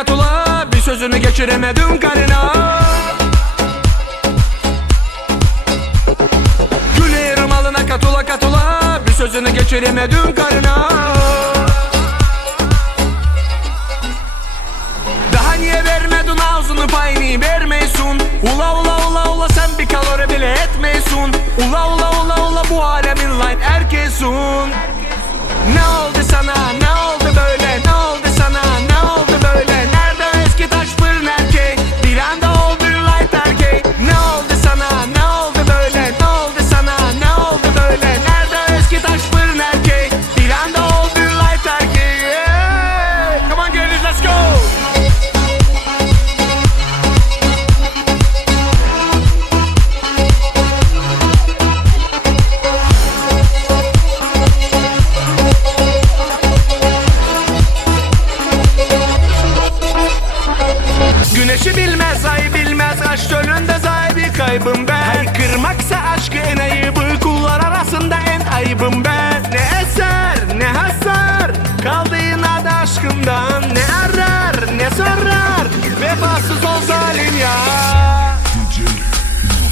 katula, bir sözünü geçiremedim karına. Gül malına katula katula, bir sözünü geçiremedim karına. Daha niye vermedin ağzını payını vermeysun? Ula ula ula ula sen bir kalori bile etmeysun. Ula ula ula ula bu alemin line erkesun. Ne oldu sana, ne oldu böyle, ne oldu sana, ne oldu böyle? Nerede eski taş fırın erkek, bir anda oldu light erkek. Ne oldu sana, ne oldu böyle, ne oldu sana, ne oldu böyle? Nerede eski taş fırın erkek, bir anda oldu light erkek. Hey! Come on girls, let's go! Güneşi bilmez, ay bilmez, aşk çölünde sahibi kaybım ben. Haykırmaksa aşkı en ayıbı, kullar arasında en ayıbım ben. Ne eser, ne hasar, kaldı inat aşkımdan. Ne arar, ne sorar, vefasız ol zalim ya.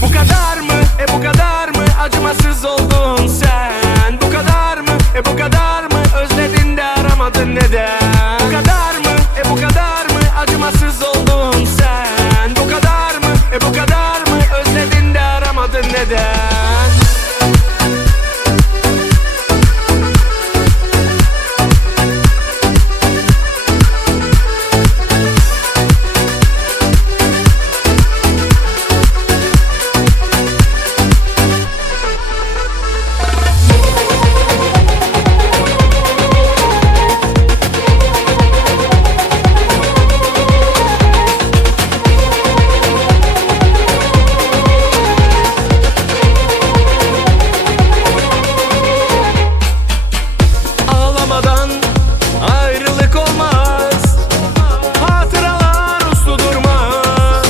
Bu kadar mı, bu kadar mı, acımasız oldun sen? Bu kadar mı, bu kadar mı, özledin de aramadın neden? Bu kadar mı, bu kadar mı, acımasız oldun sen? Bu kadar mı, bu kadar mı, özledin de aramadın neden? Ayrılık olmaz, hatıralar uslu durmaz.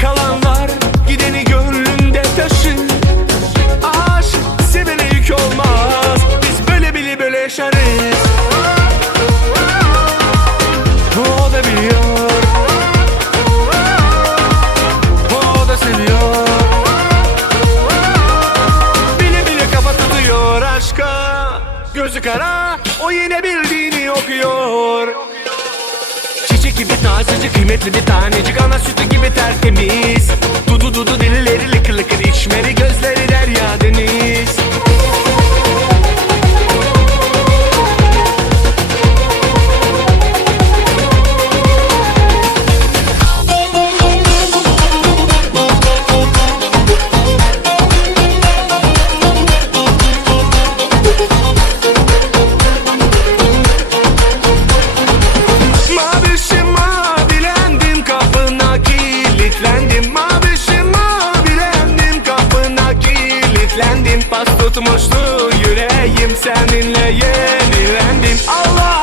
Kalanlar gideni gönlünde taşı. Aşk sevene yük olmaz, biz böyle bile böyle yaşarız. O da biliyor, o da seviyor. Bile bile kafa tutuyor aşka. Gözü kara, o yine bildiğini okuyor. Çiçek gibi tazecik, kıymetli bir tanecik, ana sütü gibi tertemiz. Dudu dudu dilleri lıkır lıkır, içmeri gözleri derya deniz. Pas tutmuştu yüreğim, seninle yenilendim. Allah